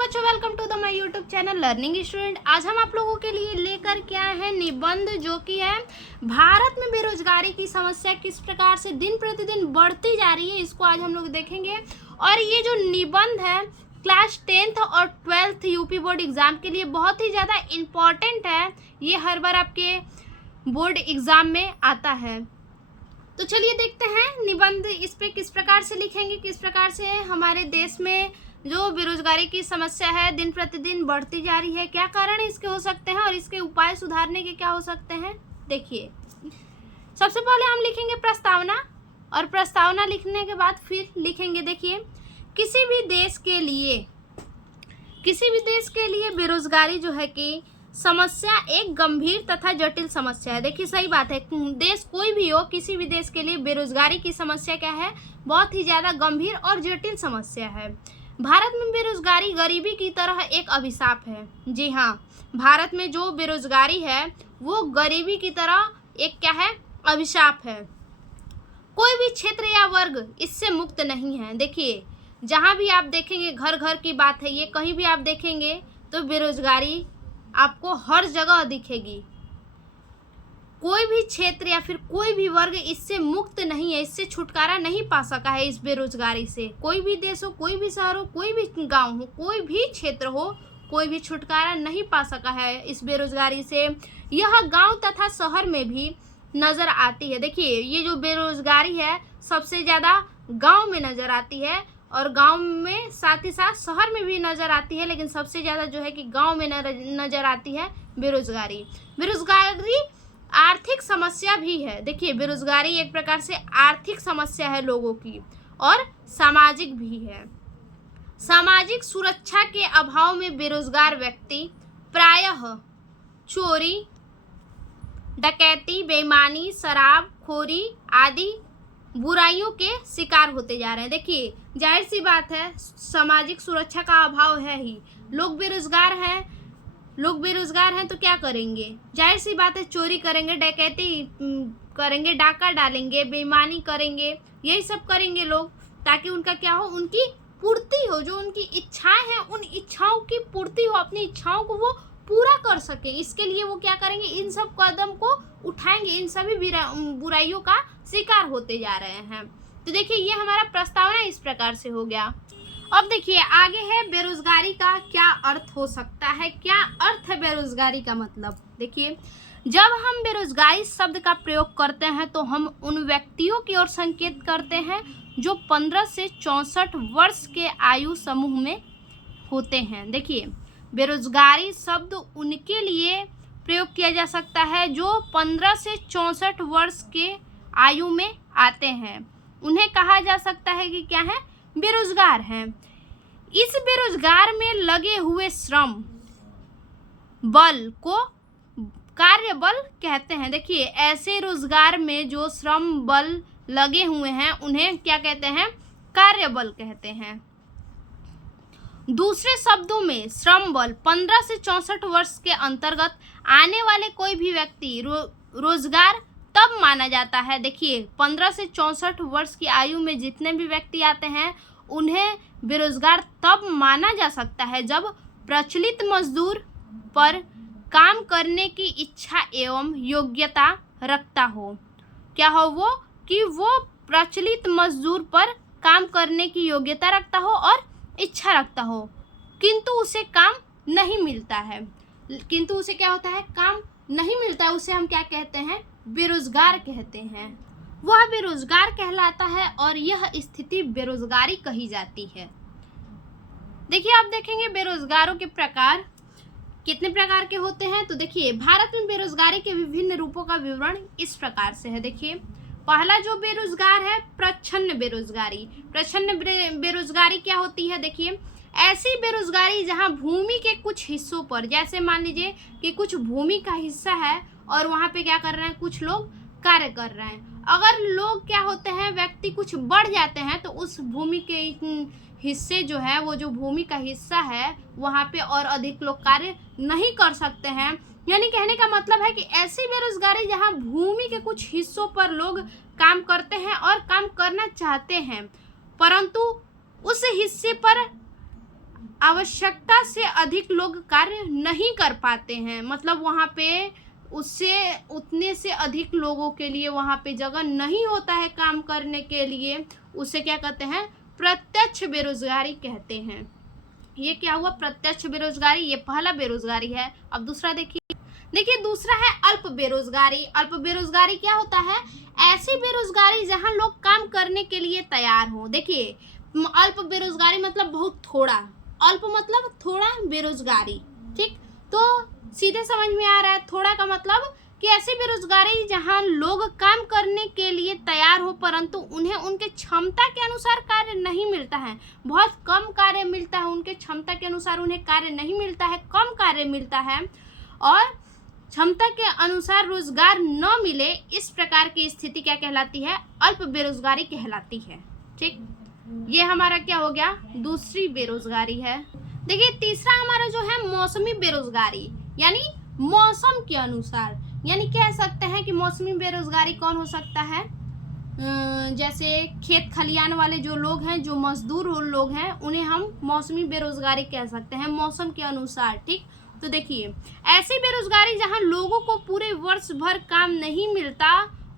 बच्चों, welcome to the my YouTube channel learning student. आज हम आप लोगों के लिए लेकर के आए हैं निबंध, जो कि है भारत में बेरोजगारी की समस्या किस प्रकार से दिन प्रतिदिन बढ़ती जा रही है, इसको आज हम लोग देखेंगे। और ये जो निबंध है क्लास 10th और 12th यूपी बोर्ड एग्जाम के लिए बहुत ही ज़्यादा इम्पॉर्टेंट है। ये हर बार आपके बोर्ड एग्जाम में आता है। तो चलिए देखते हैं निबंध इस पे किस प्रकार से लिखेंगे, किस प्रकार से हमारे देश में जो बेरोजगारी की समस्या है दिन प्रतिदिन बढ़ती जा रही है, क्या कारण इसके हो सकते हैं और इसके उपाय सुधारने के क्या हो सकते हैं। देखिए, सबसे पहले हम लिखेंगे प्रस्तावना, और प्रस्तावना लिखने के बाद फिर लिखेंगे, देखिए, किसी भी देश के लिए बेरोजगारी जो है कि समस्या एक गंभीर तथा जटिल समस्या है। देखिए, सही बात है, देश कोई भी हो, किसी भी देश के लिए बेरोजगारी की समस्या क्या है, बहुत ही ज़्यादा गंभीर और जटिल समस्या है। भारत में बेरोजगारी गरीबी की तरह एक अभिशाप है। जी हाँ, भारत में जो बेरोजगारी है वो गरीबी की तरह एक क्या है, अभिशाप है। कोई भी क्षेत्र या वर्ग इससे मुक्त नहीं है। देखिए, जहाँ भी आप देखेंगे, घर घर की बात है ये, कहीं भी आप देखेंगे तो बेरोजगारी आपको हर जगह दिखेगी। कोई भी क्षेत्र या फिर कोई भी वर्ग इससे मुक्त नहीं है, इससे छुटकारा नहीं पा सका है इस बेरोजगारी से। कोई भी देश हो, कोई भी शहर हो, कोई भी गांव हो, कोई भी क्षेत्र हो, कोई भी छुटकारा नहीं पा सका है इस बेरोजगारी से। यह गांव तथा शहर में भी नज़र आती है। देखिए, ये जो बेरोजगारी है सबसे ज़्यादा गाँव में नज़र आती है, और गांव में साथ ही साथ शहर में भी नज़र आती है, लेकिन सबसे ज़्यादा जो है कि गांव में नज़र आती है बेरोजगारी। बेरोजगारी आर्थिक समस्या भी है। देखिए, बेरोजगारी एक प्रकार से आर्थिक समस्या है लोगों की, और सामाजिक भी है। सामाजिक सुरक्षा के अभाव में बेरोजगार व्यक्ति प्रायः चोरी, डकैती, बेईमानी, शराबखोरी आदि बुराइयों के शिकार होते जा रहे हैं। देखिए, जाहिर सी बात है, सामाजिक सुरक्षा का अभाव है ही। लोग बेरोजगार हैं तो क्या करेंगे, जाहिर सी बात है, चोरी करेंगे, डकैती करेंगे, डाका डालेंगे, बेईमानी करेंगे, यही सब करेंगे लोग, ताकि उनका क्या हो, उनकी पूर्ति हो, जो उनकी इच्छाएं हैं उन इच्छाओं की पूर्ति हो, अपनी इच्छाओं को वो पूरा कर सके। इसके लिए वो क्या करेंगे, इन सब कदम को उठाएंगे, इन सभी बुराइयों का शिकार होते जा रहे हैं। तो देखिए, ये हमारा प्रस्तावना इस प्रकार से हो गया। अब देखिए, आगे है बेरोजगारी का क्या अर्थ हो सकता है, क्या अर्थ है बेरोजगारी का मतलब। देखिए, जब हम बेरोजगारी शब्द का प्रयोग करते हैं तो हम उन व्यक्तियों की ओर संकेत करते हैं जो 15 से 64 वर्ष के आयु समूह में होते हैं। देखिए, बेरोजगारी शब्द उनके लिए प्रयोग किया जा सकता है जो 15 से 64 वर्ष के आयु में आते हैं। उन्हें कहा जा सकता है कि क्या है, बेरोजगार हैं। इस बेरोजगार में लगे हुए श्रम बल को कार्य बल कहते हैं। देखिए, ऐसे रोजगार में जो श्रम बल लगे हुए हैं उन्हें क्या कहते हैं, कार्य बल कहते हैं। दूसरे शब्दों में श्रम बल 15 से 64 वर्ष के अंतर्गत आने वाले कोई भी व्यक्ति रोजगार तब माना जाता है। देखिए, 15 से 64 वर्ष की आयु में जितने भी व्यक्ति आते हैं उन्हें बेरोजगार तब माना जा सकता है जब प्रचलित मजदूर पर काम करने की इच्छा एवं योग्यता रखता हो। क्या हो वो, कि वो प्रचलित मजदूर पर काम करने की योग्यता रखता हो और इच्छा रखता हो, किंतु उसे काम नहीं मिलता है। किंतु उसे क्या होता है, काम नहीं मिलता है, उसे हम क्या कहते हैं, बेरोजगार कहते हैं। वह बेरोजगार कहलाता है और यह स्थिति बेरोजगारी कही जाती है। देखिए, आप देखेंगे बेरोजगारों के प्रकार कितने प्रकार के होते हैं। तो देखिए, भारत में बेरोजगारी के विभिन्न रूपों का विवरण इस प्रकार से है। देखिए, पहला जो बेरोजगार है, प्रच्छन्न बेरोजगारी। प्रच्छन्न बेरोजगारी क्या होती है, देखिए, ऐसी बेरोजगारी जहां भूमि के कुछ हिस्सों पर, जैसे मान लीजिए कि कुछ भूमि का हिस्सा है और वहां पे क्या कर रहे हैं, कुछ लोग कार्य कर रहे हैं। अगर लोग क्या होते हैं, व्यक्ति कुछ बढ़ जाते हैं तो उस भूमि के हिस्से जो है, वो जो भूमि का हिस्सा है वहाँ पे और अधिक लोग कार्य नहीं कर सकते हैं। यानी कहने का मतलब है कि ऐसी बेरोजगारी जहाँ भूमि के कुछ हिस्सों पर लोग काम करते हैं और काम करना चाहते हैं, परंतु उस हिस्से पर आवश्यकता से अधिक लोग कार्य नहीं कर पाते हैं, मतलब वहाँ पे उससे उतने से अधिक लोगों के लिए वहाँ पे जगह नहीं होता है काम करने के लिए, उसे क्या कहते हैं, प्रत्यक्ष बेरोजगारी कहते हैं। ये क्या हुआ, प्रत्यक्ष बेरोजगारी, ये पहला बेरोजगारी है। अब दूसरा देखिए दूसरा है अल्प बेरोजगारी। अल्प बेरोजगारी क्या होता है, ऐसी बेरोजगारी जहां लोग काम करने के लिए तैयार हो। देखिए अल्प बेरोजगारी मतलब बहुत थोड़ा, अल्प मतलब थोड़ा बेरोजगारी, ठीक, तो सीधे समझ में आ रहा है। थोड़ा का मतलब कि ऐसी बेरोजगारी जहां लोग काम करने के लिए तैयार हो परंतु उन्हें उनके क्षमता के अनुसार कार्य नहीं मिलता है, बहुत कम कार्य मिलता है, उनके क्षमता के अनुसार उन्हें कार्य नहीं मिलता है, कम कार्य मिलता है और क्षमता के अनुसार रोजगार न मिले, इस प्रकार की स्थिति क्या कहलाती है, अल्प बेरोजगारी कहलाती है। ठीक, ये हमारा क्या हो गया, दूसरी बेरोजगारी है। देखिए तीसरा हमारा जो है मौसमी बेरोजगारी, यानी मौसम के अनुसार, यानी कह सकते हैं कि मौसमी बेरोजगारी कौन हो सकता है, जैसे खेत खलियान वाले जो लोग हैं, जो मजदूर लोग हैं, उन्हें हम मौसमी बेरोजगारी कह सकते हैं, मौसम के अनुसार। ठीक, तो देखिए ऐसी बेरोजगारी जहां लोगों को पूरे वर्ष भर काम नहीं मिलता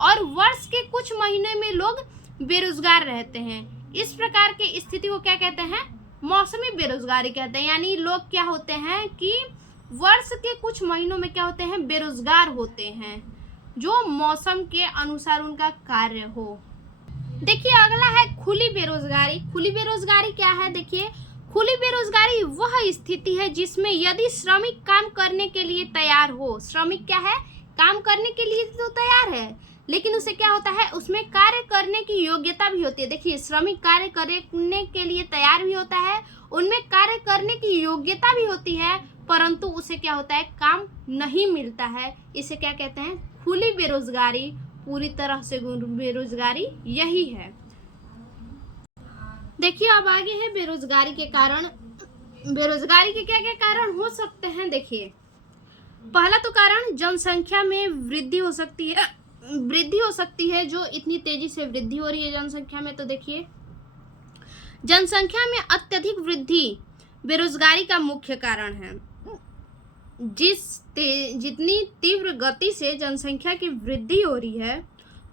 और वर्ष के कुछ महीने में लोग बेरोजगार रहते हैं, इस प्रकार की स्थिति को क्या कहते हैं, मौसमी बेरोजगारी कहते हैं। यानी लोग क्या होते हैं कि वर्ष के कुछ महीनों में क्या होते हैं, बेरोजगार होते हैं, जो मौसम के अनुसार उनका कार्य हो। देखिए अगला है खुली बेरोजगारी। खुली बेरोजगारी क्या है, देखिए खुली बेरोजगारी वह स्थिति है जिसमें यदि श्रमिक काम करने के लिए तैयार हो, श्रमिक क्या है, काम करने के लिए तो तैयार है, लेकिन उसे क्या होता है, उसमें कार्य करने की योग्यता भी होती है। देखिए श्रमिक कार्य करने के लिए तैयार भी होता है, उनमें कार्य करने की योग्यता भी होती है, परंतु उसे क्या होता है, काम नहीं मिलता है, इसे क्या कहते हैं, खुली बेरोजगारी। पूरी तरह से बेरोजगारी यही है। देखिए अब आगे है बेरोजगारी के कारण। बेरोजगारी के क्या क्या कारण हो सकते हैं, देखिए पहला तो कारण जनसंख्या में वृद्धि हो सकती है, जो इतनी तेजी से वृद्धि हो रही है जनसंख्या में, तो देखिए जनसंख्या में अत्यधिक वृद्धि बेरोजगारी का मुख्य कारण है। जितनी तीव्र गति से जनसंख्या की वृद्धि हो रही है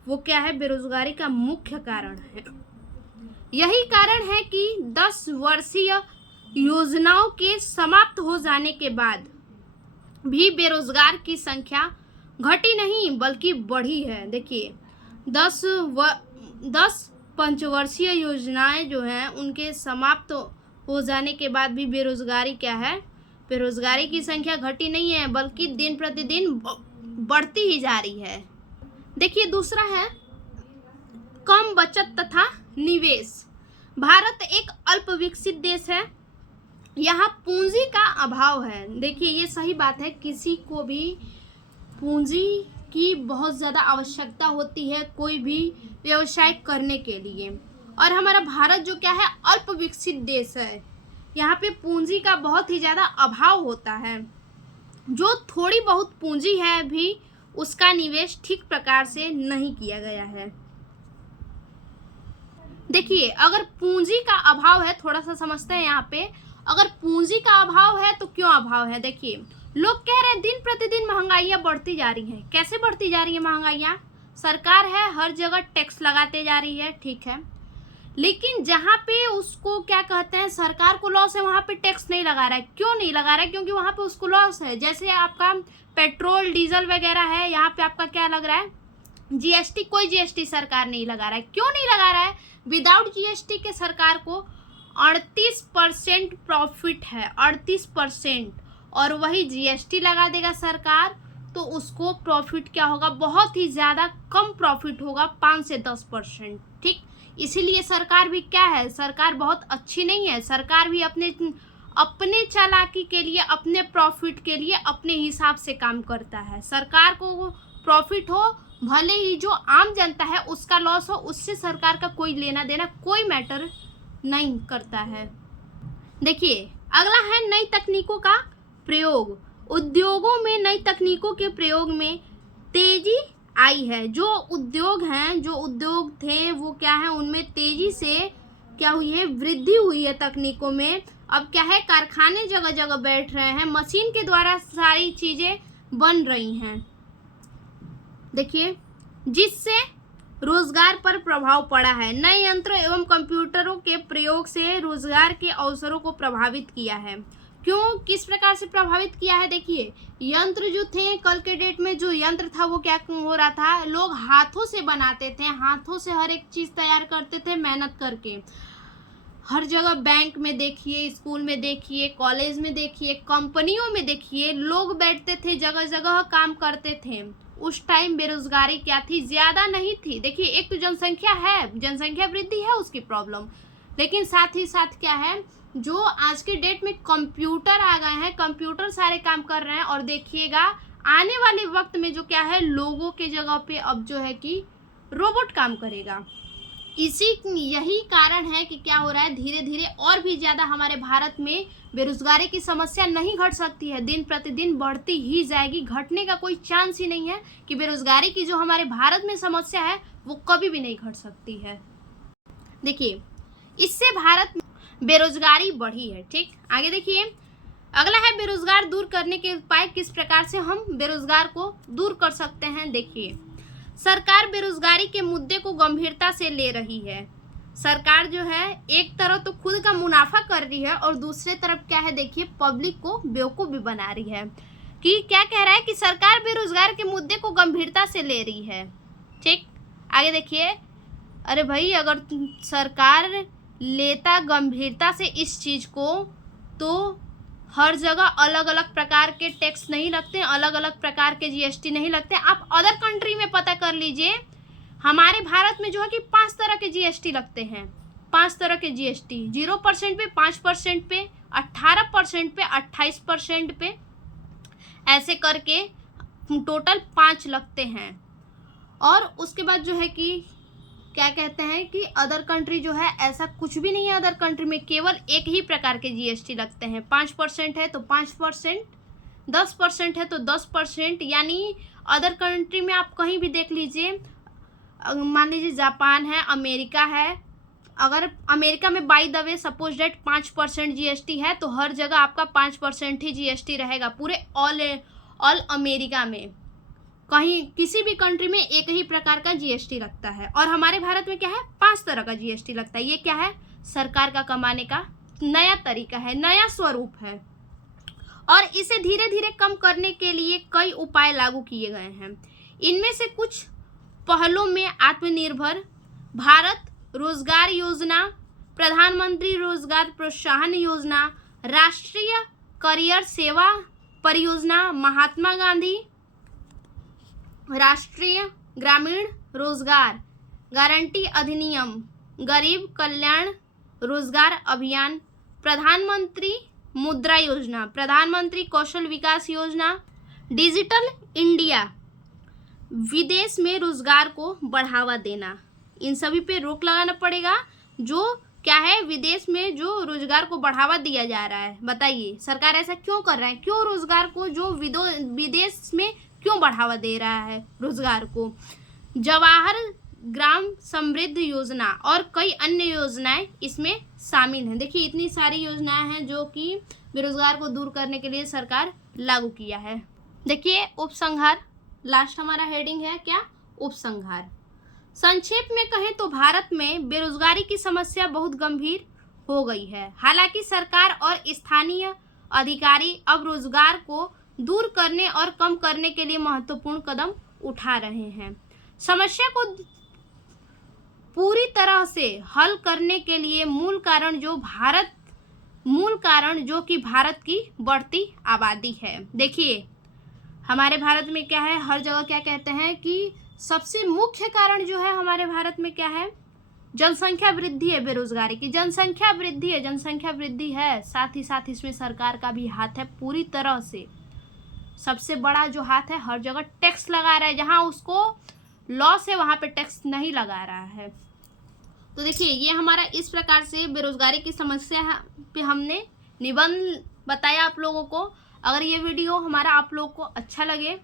वो क्या है, बेरोजगारी का मुख्य कारण है। यही कारण है कि 10 वर्षीय योजनाओं के समाप्त हो जाने के बाद भी बेरोजगार की संख्या घटी नहीं बल्कि बढ़ी है। देखिए 10 पंचवर्षीय योजनाएं जो हैं उनके समाप्त हो जाने के बाद भी बेरोजगारी क्या है, बेरोजगारी की संख्या घटी नहीं है बल्कि दिन प्रतिदिन बढ़ती ही जा रही है। देखिए दूसरा है कम बचत तथा निवेश। भारत एक अल्प विकसित देश है, यहाँ पूंजी का अभाव है। देखिए ये सही बात है, किसी को भी पूंजी की बहुत ज़्यादा आवश्यकता होती है कोई भी व्यवसाय करने के लिए, और हमारा भारत जो क्या है, अल्प विकसित देश है, यहाँ पे पूंजी का बहुत ही ज़्यादा अभाव होता है। जो थोड़ी बहुत पूंजी है भी उसका निवेश ठीक प्रकार से नहीं किया गया है। देखिए अगर पूंजी का अभाव है, थोड़ा सा समझते हैं यहाँ पे, अगर पूंजी का अभाव है तो क्यों अभाव है। देखिए लोग कह रहे हैं दिन प्रतिदिन महंगाइयाँ बढ़ती जा रही हैं। कैसे बढ़ती जा रही है महंगाइयाँ, सरकार है हर जगह टैक्स लगाते जा रही है, ठीक है, लेकिन जहाँ पे उसको क्या कहते हैं, सरकार को लॉस है, वहाँ पे टैक्स नहीं लगा रहा है। क्यों नहीं लगा रहा है, क्योंकि वहाँ पे उसको लॉस है। जैसे आपका पेट्रोल डीजल वगैरह है, यहाँ पे आपका क्या लग रहा है, जीएसटी, कोई जीएसटी सरकार नहीं लगा रहा है। क्यों नहीं लगा रहा है, विदाउट जीएसटी के सरकार को 38% प्रॉफिट है, 38%, और वही जीएसटी लगा देगा सरकार तो उसको प्रॉफिट क्या होगा, बहुत ही ज़्यादा कम प्रॉफिट होगा, 5 से 10%। ठीक, इसीलिए सरकार भी क्या है, सरकार बहुत अच्छी नहीं है, सरकार भी अपने चालाकी के लिए, अपने प्रॉफिट के लिए अपने हिसाब से काम करता है। सरकार को प्रॉफिट हो, भले ही जो आम जनता है उसका लॉस हो, उससे सरकार का कोई लेना देना, कोई मैटर नहीं करता है। देखिए अगला है नई तकनीकों का प्रयोग। उद्योगों में नई तकनीकों के प्रयोग में तेजी आई है। जो उद्योग हैं, जो उद्योग थे वो क्या है, उनमें तेजी से क्या हुई है, वृद्धि हुई है तकनीकों में। अब क्या है, कारखाने जगह जगह बैठ रहे हैं, मशीन के द्वारा सारी चीजें बन रही हैं। देखिए, जिससे रोजगार पर प्रभाव पड़ा है। नए यंत्रों एवं कंप्यूटरों के प्रयोग से रोजगार के अवसरों को प्रभावित किया है। क्यों, किस प्रकार से प्रभावित किया है? देखिए, यंत्र जो थे, कल के डेट में जो यंत्र था वो क्या हो रहा था, लोग हाथों से बनाते थे, हाथों से हर एक चीज तैयार करते थे मेहनत करके। हर जगह बैंक में देखिए, स्कूल में देखिए, कॉलेज में देखिए, कंपनियों में देखिए, लोग बैठते थे, जगह जगह काम करते थे। उस टाइम बेरोजगारी क्या थी, ज्यादा नहीं थी। देखिए, एक तो जनसंख्या है, जनसंख्या वृद्धि है उसकी प्रॉब्लम, लेकिन साथ ही साथ क्या है, जो आज के डेट में कंप्यूटर आ गए हैं, कंप्यूटर सारे काम कर रहे हैं। और देखिएगा आने वाले वक्त में जो क्या है, लोगों के जगह पे अब जो है कि रोबोट काम करेगा। यही कारण है कि क्या हो रहा है, धीरे धीरे और भी ज़्यादा हमारे भारत में बेरोजगारी की समस्या नहीं घट सकती है, दिन प्रतिदिन बढ़ती ही जाएगी। घटने का कोई चांस ही नहीं है कि बेरोजगारी की जो हमारे भारत में समस्या है वो कभी भी नहीं घट सकती है। देखिए, इससे भारत में बेरोजगारी बढ़ी है। ठीक, आगे देखिए, अगला है बेरोजगार दूर करने के उपाय, किस प्रकार से हम बेरोजगार को दूर कर सकते हैं। देखिए, सरकार बेरोजगारी के मुद्दे को गंभीरता से ले रही है। सरकार जो है एक तरफ तो खुद का मुनाफा कर रही है और दूसरे तरफ क्या है, देखिए, पब्लिक को बेवकूफ़ भी बना रही है। कि क्या कह रहा है कि सरकार बेरोजगार के मुद्दे को गंभीरता से ले रही है। ठीक, आगे देखिए, अरे भाई, अगर सरकार लेता गंभीरता से इस चीज़ को, तो हर जगह अलग अलग प्रकार के टैक्स नहीं लगते, अलग अलग प्रकार के जीएसटी नहीं लगते। आप अदर कंट्री में पता कर लीजिए, हमारे भारत में जो है कि 5 तरह के जीएसटी लगते हैं। 5 तरह के जीएसटी, 0% पे, 5% पे, 18% पे, 28% पे, ऐसे करके टोटल 5 लगते हैं। और उसके बाद जो है कि क्या कहते हैं कि अदर कंट्री जो है ऐसा कुछ भी नहीं है। अदर कंट्री में केवल एक ही प्रकार के जीएसटी लगते हैं। 5% है तो 5%, 10% है तो 10%। यानी अदर कंट्री में आप कहीं भी देख लीजिए, मान लीजिए जापान है, अमेरिका है, अगर अमेरिका में by the way suppose date 5% GST है तो हर जगह आपका 5% ही जीएसटी रहेगा, पूरे ऑल अमेरिका में। कहीं किसी भी कंट्री में एक ही प्रकार का जीएसटी लगता है। और हमारे भारत में क्या है, 5 तरह का जीएसटी लगता है। ये क्या है, सरकार का कमाने का नया तरीका है, नया स्वरूप है। और इसे धीरे धीरे कम करने के लिए कई उपाय लागू किए गए हैं। इनमें से कुछ पहलों में आत्मनिर्भर भारत रोजगार योजना, प्रधानमंत्री रोजगार प्रोत्साहन योजना, राष्ट्रीय करियर सेवा परियोजना, महात्मा गांधी राष्ट्रीय ग्रामीण रोजगार गारंटी अधिनियम, गरीब कल्याण रोजगार अभियान, प्रधानमंत्री मुद्रा योजना, प्रधानमंत्री कौशल विकास योजना, डिजिटल इंडिया, विदेश में रोजगार को बढ़ावा देना। इन सभी पे रोक लगाना पड़ेगा। जो क्या है, विदेश में जो रोजगार को बढ़ावा दिया जा रहा है, बताइए सरकार ऐसा क्यों कर रहा है? क्यों रोजगार को जो विदेश में क्यों बढ़ावा दे रहा है रोजगार को? जवाहर ग्राम समृद्धि योजना और कई अन्य योजनाएं इसमें शामिल हैं। देखिए, इतनी सारी योजनाएं हैं जो कि बेरोजगार को दूर करने के लिए सरकार लागू किया है। देखिए, उपसंहार, लास्ट हमारा हेडिंग है क्या, उपसंहार। संक्षेप में कहें तो भारत में बेरोजगारी की समस्या बहुत गंभीर हो गई है। हालांकि सरकार और स्थानीय अधिकारी अब रोजगार को दूर करने और कम करने के लिए महत्वपूर्ण कदम उठा रहे हैं। समस्या को पूरी तरह से हल करने के लिए मूल कारण जो कि भारत की बढ़ती आबादी है। देखिए, हमारे भारत में क्या है, हर जगह क्या कहते हैं कि सबसे मुख्य कारण जो है हमारे भारत में क्या है, जनसंख्या वृद्धि है। बेरोजगारी की जनसंख्या वृद्धि है, साथ ही साथ इसमें सरकार का भी हाथ है पूरी तरह से। सबसे बड़ा जो हाथ है, हर जगह टैक्स लगा रहा है, जहां उसको लॉस है वहां पे टैक्स नहीं लगा रहा है। तो देखिए, ये हमारा इस प्रकार से बेरोजगारी की समस्या पे हमने निबंध बताया आप लोगों को। अगर ये वीडियो हमारा आप लोगों को अच्छा लगे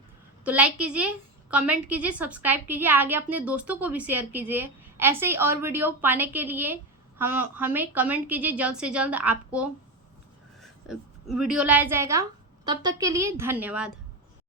तो लाइक कीजिए, कमेंट कीजिए, सब्सक्राइब कीजिए, आगे अपने दोस्तों को भी शेयर कीजिए। ऐसे ही और वीडियो पाने के लिए हमें कमेंट कीजिए, जल्द से जल्द आपको वीडियो लाया जाएगा। तब तक के लिए धन्यवाद।